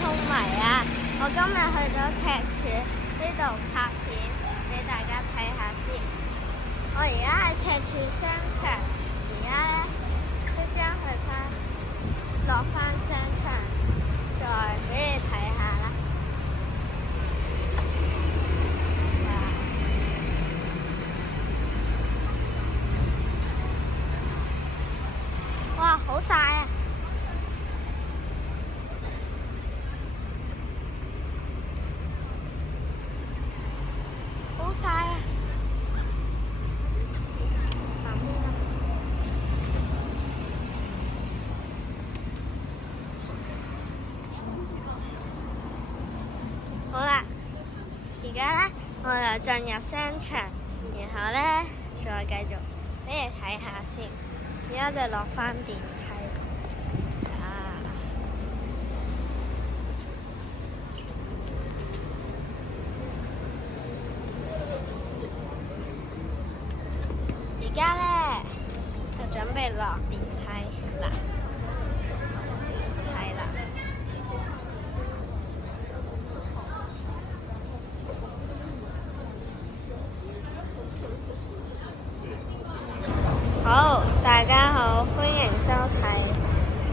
通迷啊！我今日去咗赤柱呢度拍片，俾大家睇下先。我而家喺赤柱商場，而家呢，即將落返商場，再俾你睇下啦。哇，好曬啊！好曬啊！好啦，而家呢，我就進入商場，然後呢，再繼續俾你睇下先。而家就落返電梯啊！而家呢，就準備落電梯啦，係啦。好，大家好，歡迎收睇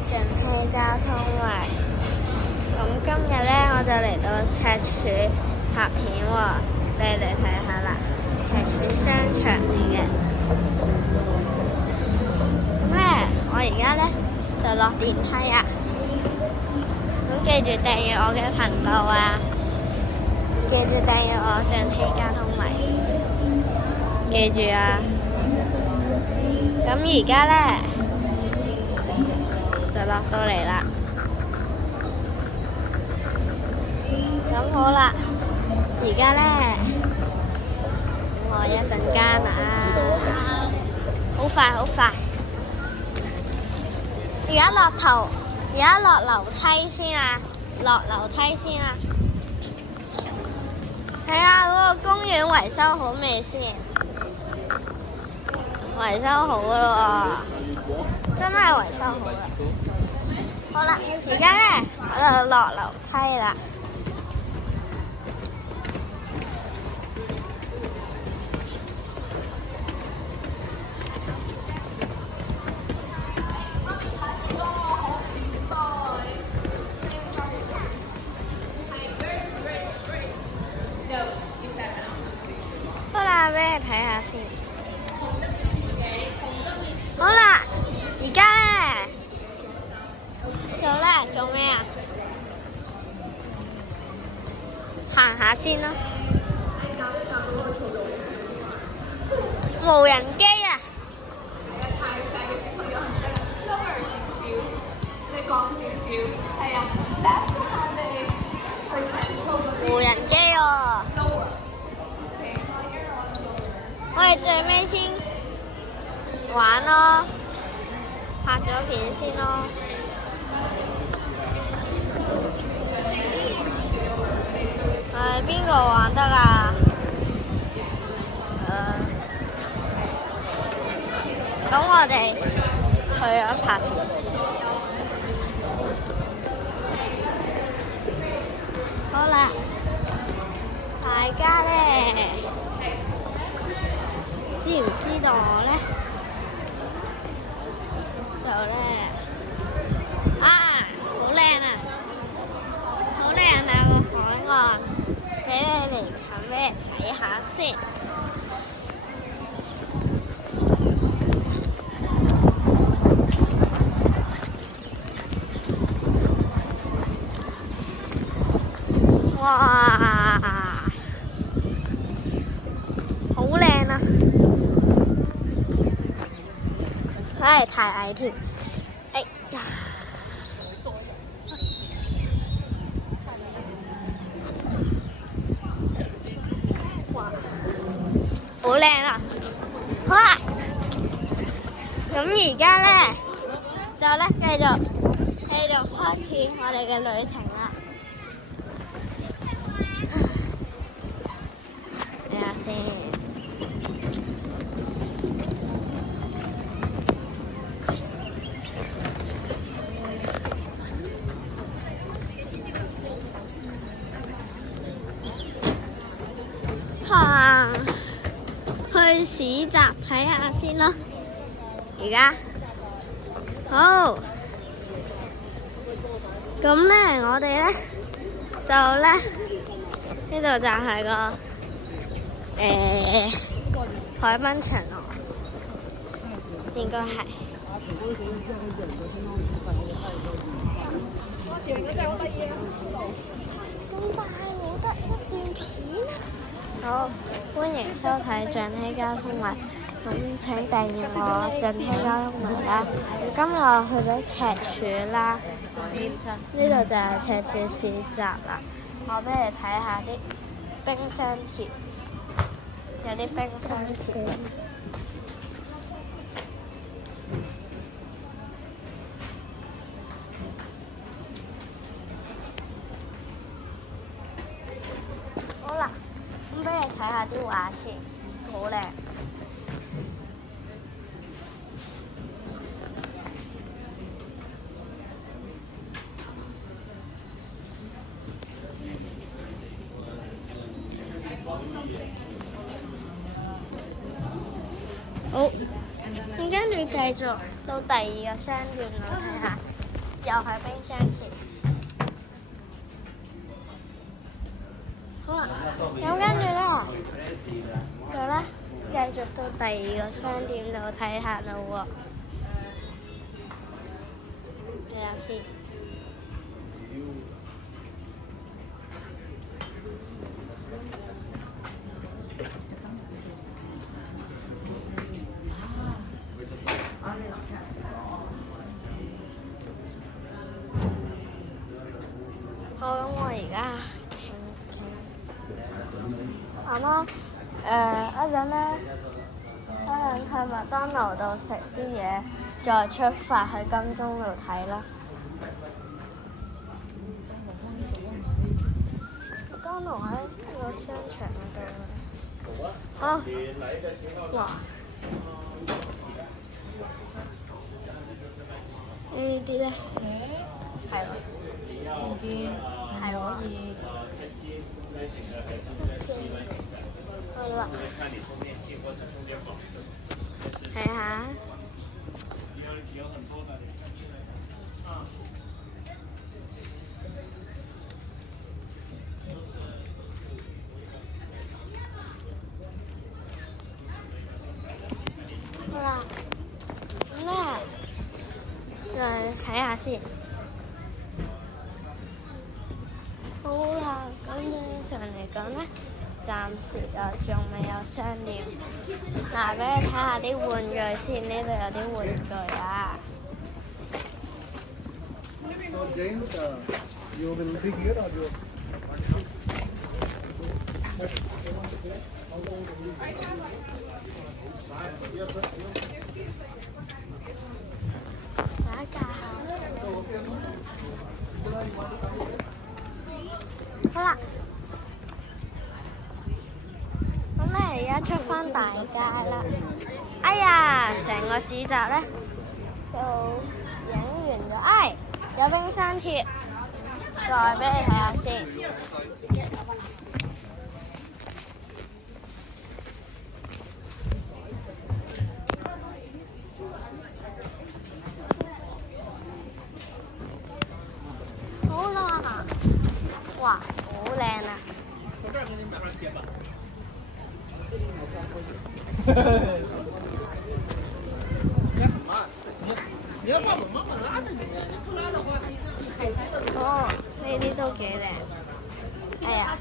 盡熙交通圍。咁今日呢，我就嚟到赤柱拍片喎，俾你哋睇下啦。赤柱商場嚟嘅。咁呢，我而家呢，就落電梯啊。咁記住訂閱我嘅頻道啊！記住訂閱我盡熙交通圍。記住啊！咁而家呢，就落到嚟啦。咁好啦，而家呢，我一陣間啊，好快好快。而家落樓梯先啊，落樓梯先啊。睇下嗰個公園維修好未先？維修好咯喎，真係維修好啦。好啦，而家呢，我就落樓梯啦。好啦，俾你睇下先。好啦，而家呢，做咩啊？行下先啦。無人機啊！無人機喎。我哋最尾先玩咯，拍咗片先咯。邊個玩得啊？咁我哋去咗拍片先。好啦，大家呢，知唔知道我呢？就呢，好靚啊！好靚啊個海岸，俾你嚟近俾你睇下先。哇！好靚啊！唉，太矮添。哎呀！哇！好靚啊！好啦，咁而家呢，就呢繼續開始我哋嘅旅程啦。睇下先。去市集睇下先咯。而家好，咁咧我哋咧就咧呢度就係個海濱長廊，應該係。咁但係冇得一段片啊！好，歡迎收睇進熙交通迷，咁請訂閱我進熙交通迷啦。今日我去咗赤柱啦，呢度就係赤柱市集啦。我俾你睇下啲冰箱貼，有啲冰箱貼。好啦，咁俾你睇下啲畫先，好靚。好，咁跟住繼續到第二個商店度睇下，又係冰箱貼。好啦，咁跟住咧，就咧繼續到第二個商店度睇下啦喎。睇下先。好，咁我而家一陣咧，去麥當勞度食啲嘢，再出發去金鐘度睇啦。麥當勞喺個商場嗰度。好，哇！呢啲咧，係喎。係喎。好啦，睇下。好啦，咁咧，再睇下先。好啦，咁正常嚟講咧，暫時就仲未有商店。嗱，俾你睇下啲玩具先，呢度有啲玩具啊。打架好啦，咁咧而家出返大街啦。哎呀，成個市集咧就影完咗。哎，有冰箱貼，再俾你睇下先。好啦，哇，好靚啊！哦，呢啲都幾靚。哎呀，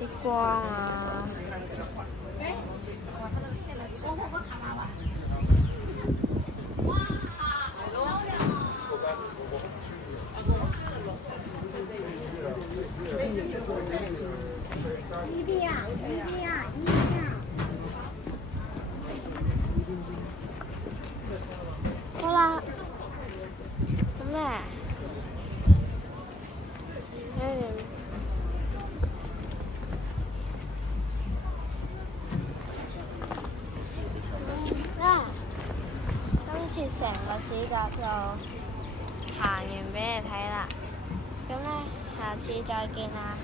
啲光啊！好啦，咁咧，今次成個市集就行完俾你睇啦。咁咧，下次再見啦，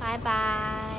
拜拜。